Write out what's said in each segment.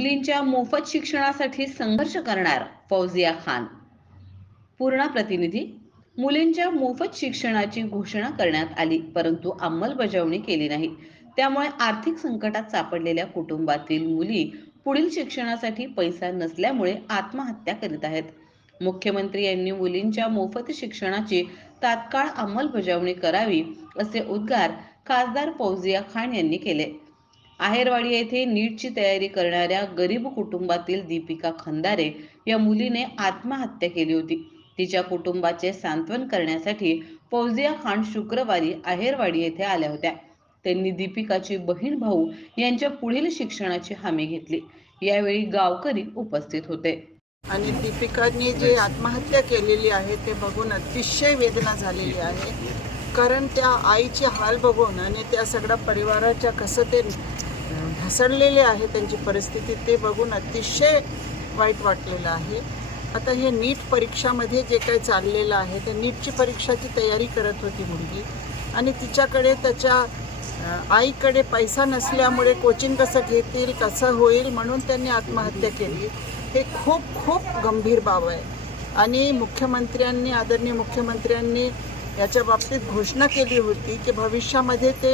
मुलींच्या मोफत शिक्षणासाठी संघर्ष करणार फौजिया खान. पूर्णा प्रतिनिधी मुलींच्या मोफत शिक्षणाची घोषणा करण्यात आली परंतु अंमलबजावणी केली नाही. त्यामुळे आर्थिक संकटात सापडलेल्या कुटुंबातील मुली पुढील शिक्षणासाठी पैसा नसल्यामुळे आत्महत्या करीत आहेत. मुख्यमंत्री यांनी मुलींच्या मोफत शिक्षणाची तात्काळ अंमलबजावणी करावी असे उद्गार खासदार फौजिया खान यांनी केले. आहेरवाडी येथे नीटची तयारी करणाऱ्या गरीब कुटुंबातील दीपिका खंदारे या मुलीने आत्महत्या केली होती. तिच्या कुटुंबाचे सांत्वन करण्यासाठी फौजिया खान शुक्रवारी आहेरवाडी येथे आल्या होत्या. त्यांनी दीपिकाची बहीण भाऊ यांच्या पुढील शिक्षणाची हमी घेतली. यावेळी गावकरी उपस्थित होते. आणि दीपिकाने जे आत्महत्या केलेली आहे ते बघून अतिशय वेदना झालेली आहे. कारण त्या आईचे हाल बघून आणि त्या सगळ्या परिवाराच्या कसं ते ढासळलेले आहे त्यांची परिस्थिती ते बघून अतिशय वाईट वाटलेलं आहे. आता हे नीट परीक्षामध्ये जे काही चाललेलं आहे त्या नीटची परीक्षाची तयारी करत होती मुलगी. आणि तिच्याकडे त्याच्या आईकडे पैसा नसल्यामुळे कोचिंग कसं घेतील कसं होईल म्हणून त्यांनी आत्महत्या केली. हे खूप खूप गंभीर बाब आहे. आणि मुख्यमंत्र्यांनी आदरणीय मुख्यमंत्र्यांनी याच्या बाबतीत घोषणा केली होती की भविष्यामध्ये ते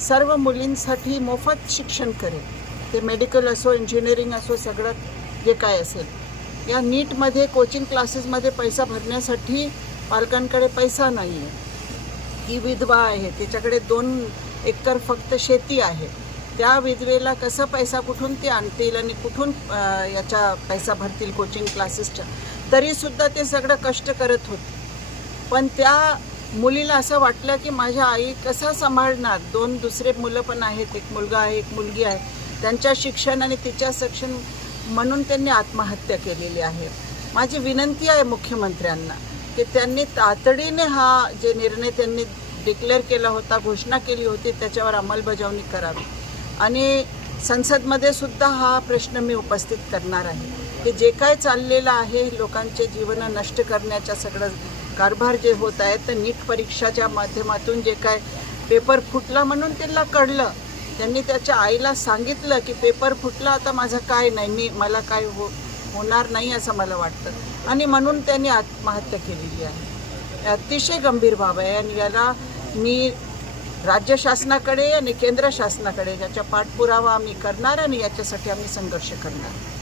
सर्व मुलींसाठी मोफत शिक्षण करेल. ते मेडिकल असो इंजिनिअरिंग असो सगळं जे काय असेल. या नीटमध्ये कोचिंग क्लासेसमध्ये पैसा भरण्यासाठी पालकांकडे पैसा नाही आहे ही विधवा आहे तिच्याकडे दोन एकर फक्त शेती आहे. त्या विधवेला कसं पैसा कुठून ते आणतील आणि कुठून याचा पैसा भरतील कोचिंग क्लासेसच्या तरीसुद्धा ते सगळं कष्ट करत होते. पण त्या मुलीला असं वाटलं की माझ्या आई कसं सांभाळणार? दोन दुसरे मुलं पण आहेत एक मुलगा आहे एक मुलगी आहे. त्यांच्या शिक्षण आणि तिच्या शिक्षण म्हणून त्यांनी आत्महत्या केलेली आहे. माझी विनंती आहे मुख्यमंत्र्यांना की त्यांनी तातडीने हा जे निर्णय त्यांनी डिक्लेअर केला होता घोषणा केली होती त्याच्यावर अंमलबजावणी करावी. आणि संसदमध्ये सुद्धा हा प्रश्न मी उपस्थित करणार आहे की जे काय चाललेलं आहे लोकांचे जीवन नष्ट करण्याच्या सगळं कारभार जे होत आहे तर नीट परीक्षाच्या माध्यमातून जे काय पेपर फुटला म्हणून त्यांना कळलं. त्यांनी त्याच्या आईला सांगितलं की पेपर फुटला आता माझं काय नाही मी मला काय हो होणार नाही असं मला वाटतं. आणि म्हणून त्यांनी आत्महत्या केलेली आहे. अतिशय गंभीर बाब आहे आणि याला मी राज्य शासनाकडे आणि केंद्र शासनाकडे याच्या पाठपुरावा आम्ही करणार आणि याच्यासाठी आम्ही संघर्ष करणार.